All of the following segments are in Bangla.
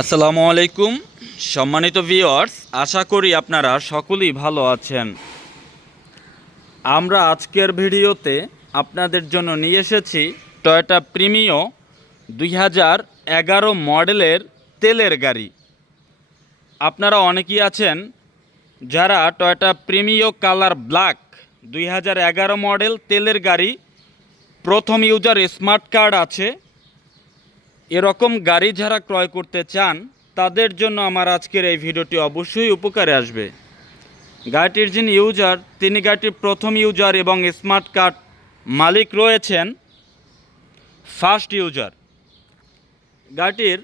আসসালামু আলাইকুম সম্মানিত ভিউয়ার্স, আশা করি আপনারা সকলেই ভালো আছেন। আমরা আজকের ভিডিওতে আপনাদের জন্য নিয়ে এসেছি টয়োটা প্রিমিও 2011 মডেলের তেলের গাড়ি। আপনারা অনেকেই আছেন যারা Toyota Premio colour black 2011 model তেলের গাড়ি প্রথম ইউজার স্মার্ট কার্ড আছে, এরকম গাড়ি যারা ক্রয় করতে চান তাদের জন্য আমার আজকের এই ভিডিওটি অবশ্যই উপকারে আসবে। গাড়িটির যিনি ইউজার তিনি গাড়িটির প্রথম ইউজার এবং স্মার্ট কার্ড মালিক রয়েছেন ফার্স্ট ইউজার। গাড়িটির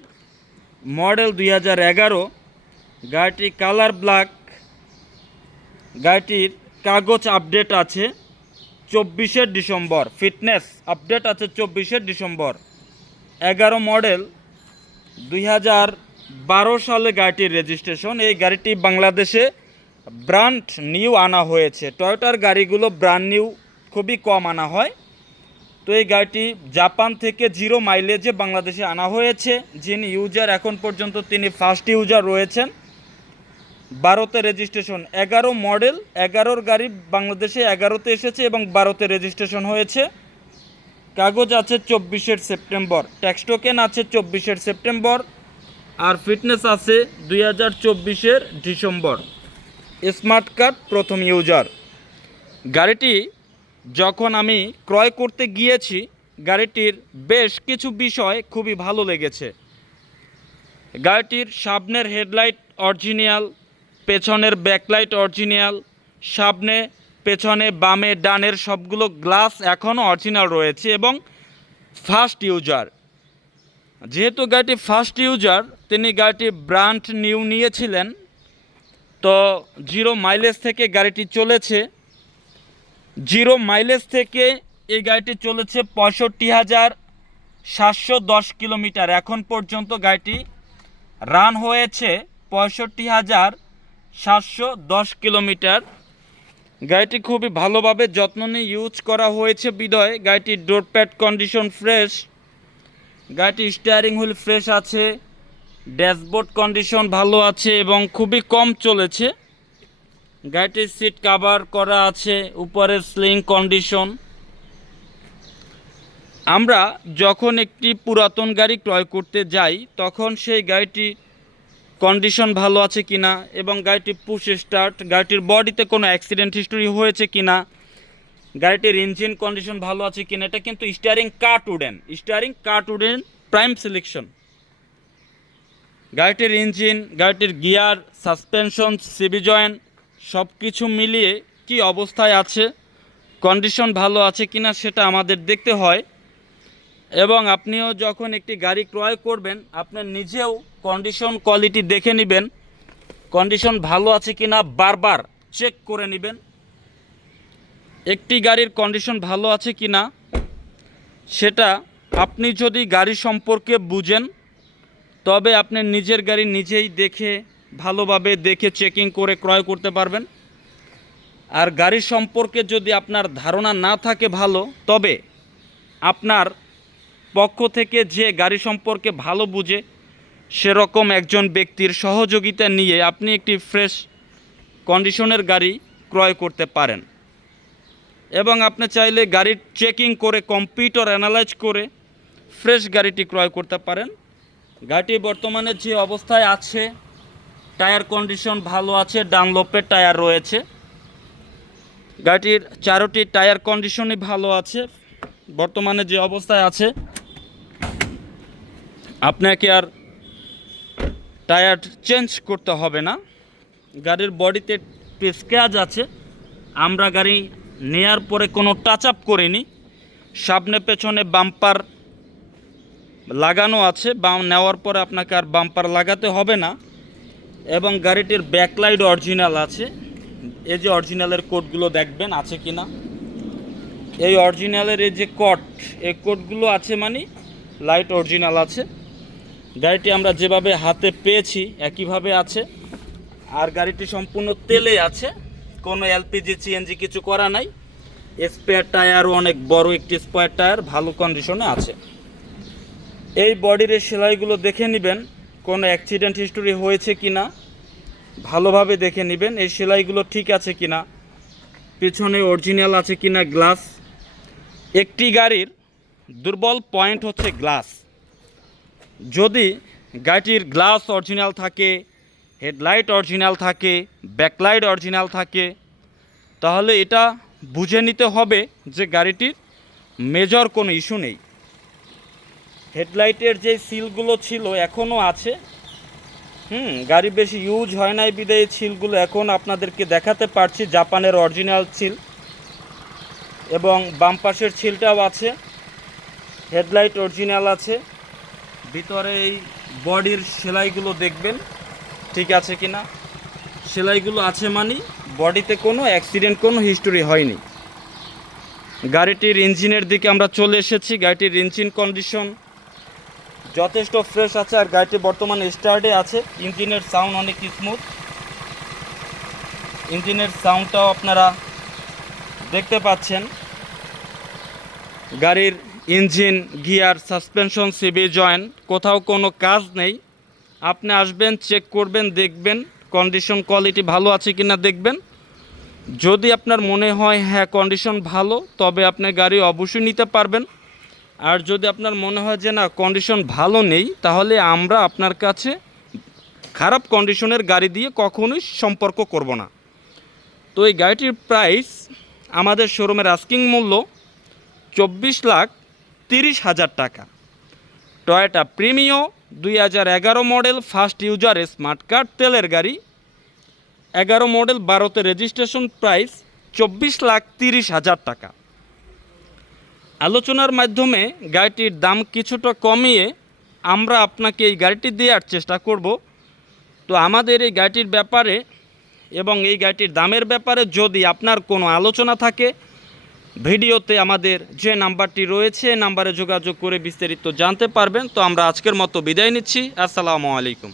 মডেল 2011, গাড়িটি কালার ব্ল্যাক, গাড়িটির কাগজ আপডেট আছে 24শে ডিসেম্বর, ফিটনেস আপডেট আছে 24শে ডিসেম্বর। 11 মডেল 2012 সালে গাড়িটির রেজিস্ট্রেশন। এই গাড়িটি বাংলাদেশে ব্র্যান্ড নিউ আনা হয়েছে। টয়োটার গাড়িগুলো ব্র্যান্ড নিউ খুবই কম আনা হয়, তো এই গাড়িটি জাপান থেকে 0 মাইলেজে বাংলাদেশে আনা হয়েছে। যিনি ইউজার এখন পর্যন্ত তিনি ফার্স্ট ইউজার রয়েছেন। 12তে রেজিস্ট্রেশন, 11 মডেল 11-র গাড়ি বাংলাদেশে 11তে এসেছে এবং 12তে রেজিস্ট্রেশন হয়েছে। কাগজ আছে 24শে সেপ্টেম্বর, ট্যাক্স টোকেন আছে 24শে সেপ্টেম্বর, আর ফিটনেস আছে 2024-এর ডিসেম্বর। স্মার্ট কার্ড প্রথম ইউজার। গাড়িটি যখন আমি ক্রয় করতে গিয়েছি গাড়িটির বেশ কিছু বিষয় খুবই ভালো লেগেছে। গাড়িটির সামনের হেডলাইট অরিজিনাল, পেছনের ব্যাকলাইট অরিজিনাল, সামনে পেছনে বামে ডানের সবগুলো গ্লাস এখনও অরিজিনাল রয়েছে এবং ফার্স্ট ইউজার। যেহেতু গাড়িটি ফার্স্ট ইউজার তিনি গাড়িটি ব্র্যান্ড নিউ নিয়েছিলেন, তো 0 মাইলেজ থেকে গাড়িটি চলেছে। 0 মাইলেজ থেকে এই গাড়িটি চলেছে 65,710 কিলোমিটার। এখন পর্যন্ত গাড়িটি রান হয়েছে 65,710 কিলোমিটার। গাড়িটি খুবই ভালোভাবে যত্ন নিয়ে ইউজ করা হয়েছে বিধায় গাড়িটির ডোর প্যাড কন্ডিশন ফ্রেশ, গাড়িটির স্টিয়ারিং হুইল ফ্রেশ আছে, ড্যাশবোর্ড কন্ডিশন ভালো আছে এবং খুবই কম চলেছে। গাড়িটির সিট কভার করা আছে, উপরের স্লিং কন্ডিশন। আমরা যখন একটি পুরাতন গাড়ি ক্রয় করতে যাই তখন সেই গাড়িটি কন্ডিশন ভালো আছে কিনা এবং গাড়িটি পুশ স্টার্ট, গাড়িটির বডিতে কোনো অ্যাক্সিডেন্ট হিস্টোরি হয়েছে কিনা, গাড়িটির ইঞ্জিন কন্ডিশন ভালো আছে কিনা, এটা কিন্তু স্টিয়ারিং কাট উডেন প্রাইম সিলেকশন। গাড়িটির ইঞ্জিন, গাড়িটির গিয়ার, সাসপেনশন, সিবি জয়েন্ট সব কিছু মিলিয়ে কি অবস্থায় আছে, কন্ডিশন ভালো আছে কিনা সেটা আমাদের দেখতে হয়। এবং আপনিও যখন একটি গাড়ি ক্রয় করবেন আপনার নিজেও কন্ডিশন কোয়ালিটি দেখে নেবেন, কন্ডিশন ভালো আছে কিনা বারবার চেক করে নেবেন। একটি গাড়ির কন্ডিশন ভালো আছে কিনা সেটা আপনি যদি গাড়ি সম্পর্কে বুঝেন তবে আপনি নিজের গাড়ি নিজেই দেখে ভালোভাবে দেখে চেকিং করে ক্রয় করতে পারবেন। আর গাড়ি সম্পর্কে যদি আপনার ধারণা না থাকে ভালো, তবে আপনার পক্ষ থেকে যে গাড়ি সম্পর্কে ভালো বুঝে সেরকম একজন ব্যক্তির সহযোগিতা নিয়ে আপনি একটি ফ্রেশ কন্ডিশনের গাড়ি ক্রয় করতে পারেন। এবং আপনি চাইলে গাড়ির চেকিং করে কম্পিউটার অ্যানালাইজ করে ফ্রেশ গাড়িটি ক্রয় করতে পারেন। গাড়িটি বর্তমানে যে অবস্থায় আছে, টায়ার কন্ডিশন ভালো আছে, ডানলপের টায়ার রয়েছে। গাড়িটির 4টি টায়ার কন্ডিশনই ভালো আছে। বর্তমানে যে অবস্থায় আছে আপনাকে আর টায়ার চেঞ্জ করতে হবে না। গাড়ির বডিতে স্ক্র্যাচ আছে, আমরা গাড়ি নেয়ার পরে কোনো টাচ আপ করিনি। সামনে পেছনে বাম্পার লাগানো আছে, নেওয়ার পরে আপনাকে আর বাম্পার লাগাতে হবে না। এবং গাড়িটির ব্যাকলাইট অরিজিনাল আছে। এই যে অরিজিনালের কোডগুলো দেখবেন আছে কি না, এই অরিজিনালের এই যে কোড, এই কোডগুলো আছে মানে লাইট অরিজিনাল আছে। গাড়িটি আমরা যেভাবে হাতে পেয়েছি একইভাবে আছে। আর গাড়িটি সম্পূর্ণ তেলে আছে, কোনো এলপিজি সিএনজি কিছু করা নাই। স্পেয়ার টায়ারও অনেক বড় একটি স্পেয়ার টায়ার, ভালো কন্ডিশনে আছে। এই বডির সেলাইগুলো দেখে নেবেন, কোনো অ্যাক্সিডেন্ট হিস্টোরি হয়েছে কি না ভালোভাবে দেখে নেবেন। এই সেলাইগুলো ঠিক আছে কি না, পেছনে অরিজিনাল আছে কি না গ্লাস। একটি গাড়ির দুর্বল পয়েন্ট হচ্ছে গ্লাস। যদি গাড়িটির গ্লাস অরিজিনাল থাকে, হেডলাইট অরিজিনাল থাকে, ব্যাকলাইট অরিজিনাল থাকে, তাহলে এটা বুঝে নিতে হবে যে গাড়িটির মেজর কোনো ইস্যু নেই। হেডলাইটের যে সিলগুলো ছিল এখনও আছে, গাড়ি বেশি ইউজ হয় নাই বিদায়ী সিলগুলো এখন আপনাদেরকে দেখাতে পারছি, জাপানের অরিজিনাল সিল। এবং বাম পাশের সিলটাও আছে, হেডলাইট অরিজিনাল আছে। ভিতরে এই বডির সেলাইগুলো দেখবেন ঠিক আছে কি না। সেলাইগুলো আছে মানে বডিতে কোনো অ্যাক্সিডেন্ট, কোনো হিস্টোরি হয়নি। গাড়িটির ইঞ্জিনের দিকে আমরা চলে এসেছি। গাড়িটির ইঞ্জিন কন্ডিশন যথেষ্ট ফ্রেশ আছে, আর গাড়িটি বর্তমানে স্টার্টে আছে। ইঞ্জিনের সাউন্ড অনেক স্মুথ, ইঞ্জিনের সাউন্ডটাও আপনারা দেখতে পাচ্ছেন। গাড়ির engine, gear, suspension, CV joint কোথাও কোনো কাজ নেই। আপনি আসবেন, চেক করবেন, দেখবেন কন্ডিশন কোয়ালিটি ভালো আছে কিনা দেখবেন। যদি আপনার মনে হয় হ্যাঁ কন্ডিশন ভালো, তবে আপনি গাড়ি অবশ্যই নিতে পারবেন। আর যদি আপনার মনে হয় যে না কন্ডিশন ভালো নেই, তাহলে আমরা আপনার কাছে খারাপ কন্ডিশনের গাড়ি দিয়ে কখনোই সম্পর্ক করব না। তো এই গাড়িটির প্রাইস আমাদের শোরুমের আস্কিং মূল্য 24,30,000 টাকা। Toyota Premio 2011 model, first user, smart card, তেলের গাড়ি, 11 মডেল, 12তে রেজিস্ট্রেশন, প্রাইস 24,30,000 টাকা। আলোচনার মাধ্যমে গাড়িটির দাম কিছুটা কমিয়ে আমরা আপনাকে এই গাড়িটি দেওয়ার চেষ্টা করব। তো আমাদের এই গাড়িটির ব্যাপারে এবং এই গাড়িটির দামের ব্যাপারে যদি আপনার কোনো আলোচনা থাকে, ভিডিওতে আমাদের যে নাম্বারটি রয়েছে নাম্বারে যোগাযোগ করে বিস্তারিত জানতে পারবেন। তো আমরা আজকের মতো বিদায় নিচ্ছি। আসসালামু আলাইকুম।